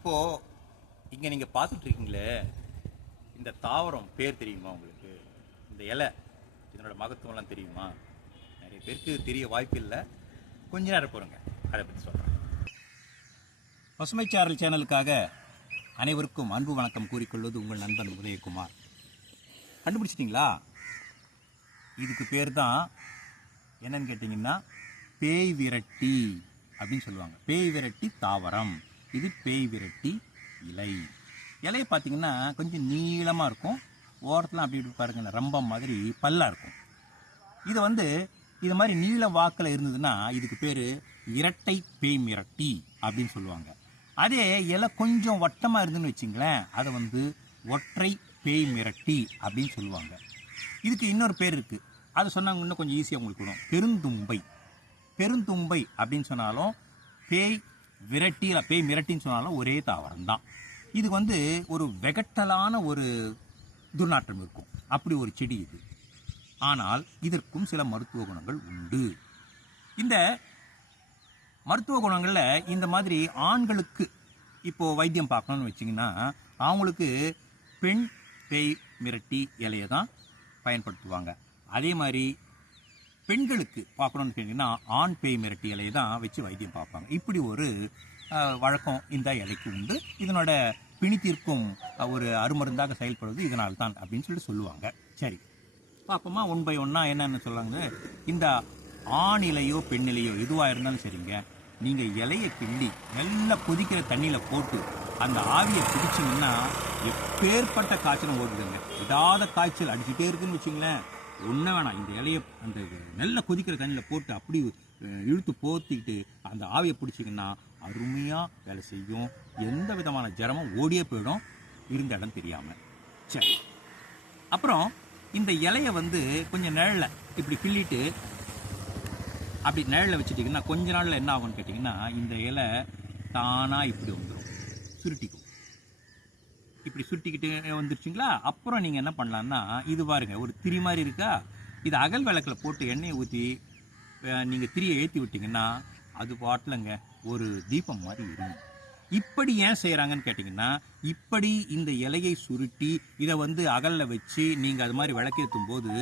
இப்போ இங்க நீங்க பார்த்துட்டு இருக்கீங்களே இந்த தாவரம் பேர் தெரியுமா உங்களுக்கு? இந்த இலை இதனோட மகத்துவம்லாம் தெரியுமா? நிறைய பேருக்கு தெரிய வாய்ப்பு இல்லை. கொஞ்ச நேரம் போறங்க அதை பற்றி சொல்கிறேன் பசுமைச்சாரல் சேனலுக்காக அனைவருக்கும் அன்பு வணக்கம் கூறிக்கொள்வது உங்கள் நண்பன் உதயகுமார். கண்டுபிடிச்சிட்டிங்களா? இதுக்கு பேர் தான் என்னன்னு கேட்டிங்கன்னா பேய் விரட்டி அப்படின்னு சொல்லுவாங்க. பேய் விரட்டி தாவரம். இது பேய் விரட்டி இலை. இலையை பார்த்தீங்கன்னா கொஞ்சம் நீளமாக இருக்கும். ஓரத்தில் அப்படி இப்படி பாருங்க ரம்பம் மாதிரி பல்லாக இருக்கும். இது வந்து இது மாதிரி நீள வாக்கில் இருந்ததுன்னா இதுக்கு பேர் இரட்டை பேய் மிரட்டி அப்படின்னு சொல்லுவாங்க. அதே இலை கொஞ்சம் வட்டமாக இருந்துன்னு வச்சிங்களேன் அதை வந்து ஒற்றை பேய் மிரட்டி அப்படின்னு சொல்லுவாங்க. இதுக்கு இன்னொரு பேர் இருக்குது அது சொன்னாங்க இன்னும் கொஞ்சம் ஈஸியாக உங்களுக்கு விடும் பெருந்தும்பை. பெருந்தும்பை அப்படின்னு சொன்னாலும் பேய் விரட்டி பேய் மிரட்டின்னு சொன்னாலும் ஒரே தாவரம் தான் இது வந்து ஒரு வெகட்டலான ஒரு துர்நாற்றம் இருக்கும். அப்படி ஒரு செடி இது. ஆனால் இதற்கும் சில மருத்துவ குணங்கள் உண்டு. இந்த மருத்துவ குணங்களில் இந்த மாதிரி ஆண்களுக்கு இப்போது வைத்தியம் பார்க்கணும்னு வச்சிங்கன்னா அவங்களுக்கு பெண் பேய் மிரட்டி இலையை தான் பயன்படுத்துவாங்க. அதே மாதிரி பெண்களுக்கு பார்க்கணும்னு கேட்டிங்கன்னா ஆண் பேய் மிரட்டி இலையை தான் வச்சு வைத்தியம் பார்ப்பாங்க. இப்படி ஒரு வழக்கம் இந்த இலைக்கு உண்டு. இதனோட பிணித்திற்கும் ஒரு அருமருந்தாக செயல்படுவது இதனால் தான் அப்படின்னு சொல்லிட்டு சொல்லுவாங்க. சரி. பார்ப்போமா ஒன் பை ஒன்னா என்னென்னு சொல்லுவாங்க. இந்த ஆண் இலையோ பெண் இலையோ எதுவாக இருந்தாலும் சரிங்க நீங்கள் இலையை கிள்ளி நல்லா கொதிக்கிற தண்ணியில் போட்டு அந்த ஆவியை பிடிச்சிங்கன்னா எப்பேற்பட்ட காய்ச்சலும் ஓடுதுங்க. விடாத காய்ச்சல் அடிச்சுட்டே இருக்குன்னு வச்சுங்களேன். ஒன்றே வேணாம். இந்த இலையை அந்த நல்ல கொதிக்கிற தண்ணியில் போட்டு அப்படி இழுத்து போத்திக்கிட்டு அந்த ஆவியை பிடிச்சிங்கன்னா அருமையாக வேலை செய்யும். எந்த விதமான ஜரமும் ஓடியே போயிடும். இருந்த இடம் தெரியாமல் சரி. அப்புறம் இந்த இலையை வந்து கொஞ்சம் நிழல இப்படி கிள்ளிட்டு அப்படி நிழல வச்சுட்டிங்கன்னா கொஞ்ச நாளில் என்ன ஆகும்னு கேட்டிங்கன்னா இந்த இலை தானாக இப்படி வந்துடும் சுருட்டிக்கும். இப்படி சுட்டிக்கிட்டு வந்துருச்சுங்களா? அப்புறம் நீங்கள் என்ன பண்ணலான்னா இது பாருங்க ஒரு திரி மாதிரி இருக்கா? இது அகல் விளக்கில் போட்டு எண்ணெயை ஊற்றி நீங்கள் திரியை ஏற்றி விட்டிங்கன்னா அது பாட்டிலங்க ஒரு தீபம் மாதிரி இருக்கும். இப்படி ஏன் செய்கிறாங்கன்னு கேட்டிங்கன்னா இப்படி இந்த இலையை சுருட்டி இதை வந்து அகலில் வச்சு நீங்கள் அது மாதிரி விளக்கேற்றும் போது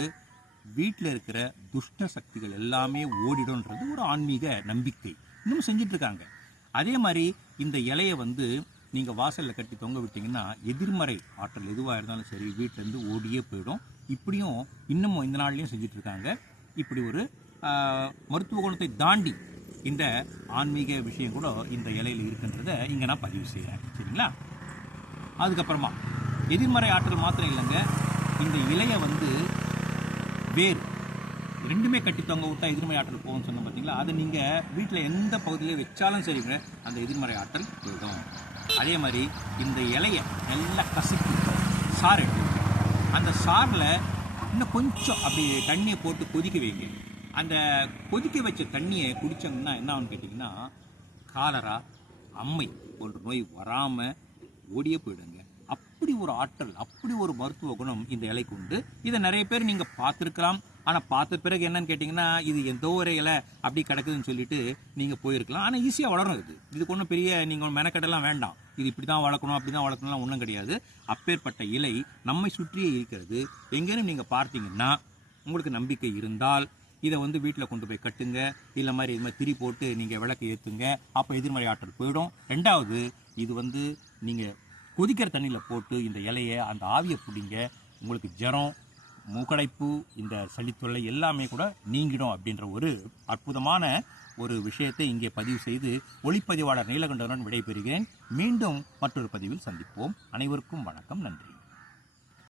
வீட்டில் இருக்கிற துஷ்ட சக்திகள் எல்லாமே ஓடிடும்ன்றது ஒரு ஆன்மீக நம்பிக்கை. இன்னும் செஞ்சிட்ருக்காங்க அதே மாதிரி இந்த இலையை வந்து நீங்கள் வாசலில் கட்டி தொங்க விட்டீங்கன்னா எதிர்மறை ஆற்றல் எதுவாக இருந்தாலும் சரி வீட்டிலேருந்து ஓடியே போயிடும். இப்படியும் இன்னமும் இந்த நாள்லையும் செஞ்சுட்டு இருக்காங்க. இப்படி ஒரு மருத்துவ குணத்தை தாண்டி இந்த ஆன்மீக விஷயம் கூட இந்த இலையில் இருக்குன்றத இங்கே நான் பதிவு செய்கிறேன் சரிங்களா? அதுக்கப்புறமா எதிர்மறை ஆற்றல் மாத்திரம் இல்லைங்க. இந்த இலையை வந்து வேர் ரெண்டுமே கட்டி தொங்க விட்டா எதிர்மறை ஆற்றல் போகும்னு சொன்னோம் பார்த்தீங்களா அதை நீங்கள் வீட்டில் எந்த பகுதியிலே வச்சாலும் சரிங்க அந்த எதிர்மறை ஆற்றல் போயிடும். அதே மாதிரி இந்த இலையை நல்லா கசக்கி சாறு எடுத்து அந்த சாறில் இன்னும் கொஞ்சம் அப்படி தண்ணியை போட்டு கொதிக்க வைங்க. அந்த கொதிக்க வச்ச தண்ணியை குடித்தோம்னா என்ன ஆகும்னு கேட்டிங்கன்னா காலரா அம்மை போன்ற நோய் வராமல் ஓடியே போயிடுங்க. அப்படி ஒரு ஆற்றல் அப்படி ஒரு மருத்துவ குணம் இந்த இலைக்கு உண்டு. இதை நிறைய பேர் நீங்கள் பார்த்துருக்கலாம். ஆனால் பார்த்த பிறகு என்னன்னு கேட்டிங்கன்னா இது எந்த ஒரு இலை அப்படி கிடக்குதுன்னு சொல்லிட்டு நீங்கள் போயிருக்கலாம். ஆனால் ஈஸியாக வளரும் இது இதுக்கு ஒன்றும் பெரிய நீங்கள் மெனக்கடெல்லாம் வேண்டாம். இது இப்படி தான் வளர்க்கணும் அப்படி தான் வளர்க்கணும்லாம் ஒன்றும் கிடையாது. அப்பேற்பட்ட இலை நம்மை சுற்றியே இருக்கிறது. எங்கேயும் நீங்கள் பார்த்தீங்கன்னா உங்களுக்கு நம்பிக்கை இருந்தால் இதை வந்து வீட்டில் கொண்டு போய் கட்டுங்க. இல்லை மாதிரி இது மாதிரி திரி போட்டு நீங்கள் விளக்கு ஏற்றுங்க அப்போ எதிர்மறை ஆற்றல் போயிடும். ரெண்டாவது இது வந்து நீங்கள் கொதிக்கிற தண்ணியில் போட்டு இந்த இலையை அந்த ஆவியை பிடிங்க. உங்களுக்கு ஜரம் மூக்கடைப்பு இந்த சளித்தொல்லை எல்லாமே கூட நீங்கிடும் அப்படின்ற ஒரு அற்புதமான ஒரு விஷயத்தை இங்கே பதிவு செய்து ஒளிப்பதிவாளர் நீலகண்டனுடன் விடைபெறுகிறேன். மீண்டும் மற்றொரு பதிவில் சந்திப்போம். அனைவருக்கும் வணக்கம். நன்றி.